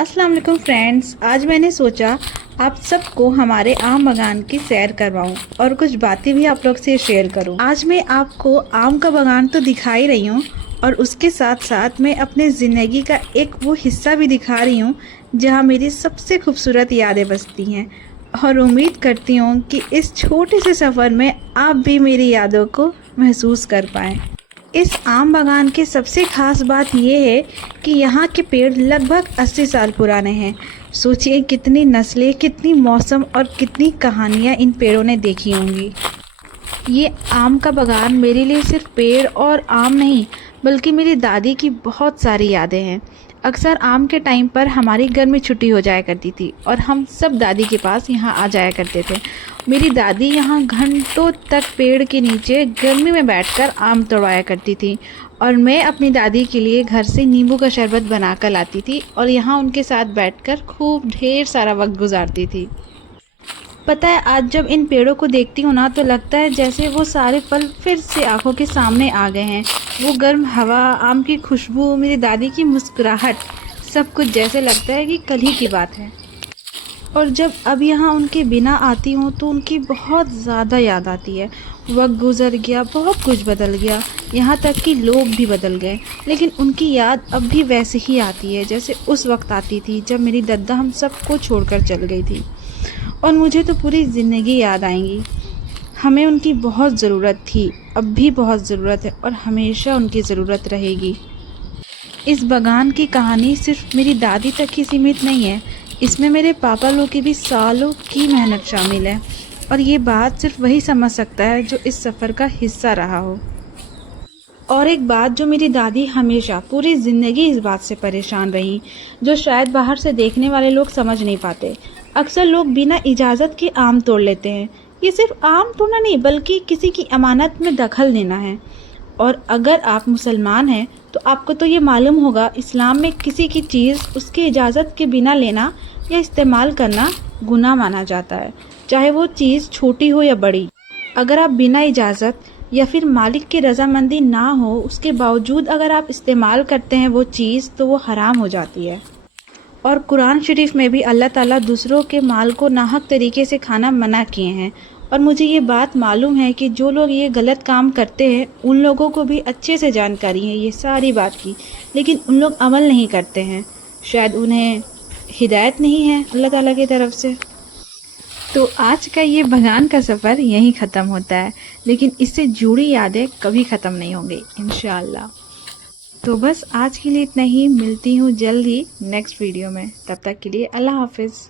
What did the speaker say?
अस्सलाम वालेकुम फ्रेंड्स, आज मैंने सोचा आप सबको हमारे आम बागान की सैर करवाऊं और कुछ बातें भी आप लोग से शेयर करूं। आज मैं आपको आम का बागान तो दिखा ही रही हूं और उसके साथ साथ मैं अपने ज़िंदगी का एक वो हिस्सा भी दिखा रही हूं जहां मेरी सबसे खूबसूरत यादें बसती हैं। और उम्मीद करती हूँ कि इस छोटे से सफ़र में आप भी मेरी यादों को महसूस कर पाएँ। इस आम बागान की सबसे ख़ास बात यह है कि यहाँ के पेड़ लगभग 80 साल पुराने हैं। सोचिए कितनी नस्लें, कितनी मौसम और कितनी कहानियाँ इन पेड़ों ने देखी होंगी। ये आम का बागान मेरे लिए सिर्फ पेड़ और आम नहीं, बल्कि मेरी दादी की बहुत सारी यादें हैं। अक्सर आम के टाइम पर हमारी घर में छुट्टी हो जाया करती थी और हम सब दादी के पास यहाँ आ जाया करते थे। मेरी दादी यहाँ घंटों तक पेड़ के नीचे गर्मी में बैठकर आम तोड़वाया करती थी और मैं अपनी दादी के लिए घर से नींबू का शरबत बना कर लाती थी और यहाँ उनके साथ बैठकर खूब ढेर सारा वक्त गुजारती थी। पता है, आज जब इन पेड़ों को देखती हूँ ना तो लगता है जैसे वो सारे पल फिर से आंखों के सामने आ गए हैं। वो गर्म हवा, आम की खुशबू, मेरी दादी की मुस्कुराहट, सब कुछ जैसे लगता है कि कल ही की बात है। और जब अब यहाँ उनके बिना आती हूँ तो उनकी बहुत ज़्यादा याद आती है। वक्त गुजर गया, बहुत कुछ बदल गया, यहाँ तक कि लोग भी बदल गए, लेकिन उनकी याद अब भी वैसे ही आती है जैसे उस वक्त आती थी जब मेरी दादा हम सबको छोड़कर चल गई थी। और मुझे तो पूरी ज़िंदगी याद आएंगी। हमें उनकी बहुत ज़रूरत थी, अब भी बहुत ज़रूरत है और हमेशा उनकी ज़रूरत रहेगी। इस बागान की कहानी सिर्फ मेरी दादी तक ही सीमित नहीं है, इसमें मेरे पापा लोग की भी सालों की मेहनत शामिल है और ये बात सिर्फ वही समझ सकता है जो इस सफ़र का हिस्सा रहा हो। और एक बात जो मेरी दादी हमेशा पूरी ज़िंदगी इस बात से परेशान रही, जो शायद बाहर से देखने वाले लोग समझ नहीं पाते। अक्सर लोग बिना इजाज़त के आम तोड़ लेते हैं। ये सिर्फ आम तोड़ना नहीं बल्कि किसी की अमानत में दखल देना है। और अगर आप मुसलमान हैं तो आपको तो ये मालूम होगा, इस्लाम में किसी की चीज़ उसकी इजाज़त के बिना लेना या इस्तेमाल करना गुनाह माना जाता है, चाहे वो चीज़ छोटी हो या बड़ी। अगर आप बिना इजाज़त या फिर मालिक की रजामंदी ना हो उसके बावजूद अगर आप इस्तेमाल करते हैं वो चीज़, तो वो हराम हो जाती है। और कुरान शरीफ में भी अल्लाह ताला दूसरों के माल को नाहक तरीके से खाना मना किए हैं। और मुझे ये बात मालूम है कि जो लोग ये गलत काम करते हैं उन लोगों को भी अच्छे से जानकारी है ये सारी बात की, लेकिन उन लोग अमल नहीं करते हैं। शायद उन्हें हिदायत नहीं है अल्लाह ताला की तरफ से। तो आज का ये बागान का सफ़र यहीं ख़त्म होता है, लेकिन इससे जुड़ी यादें कभी ख़त्म नहीं होंगी इंशाअल्लाह। तो बस आज के लिए इतना ही, मिलती हूँ जल्द ही नेक्स्ट वीडियो में। तब तक के लिए अल्लाह हाफिज़।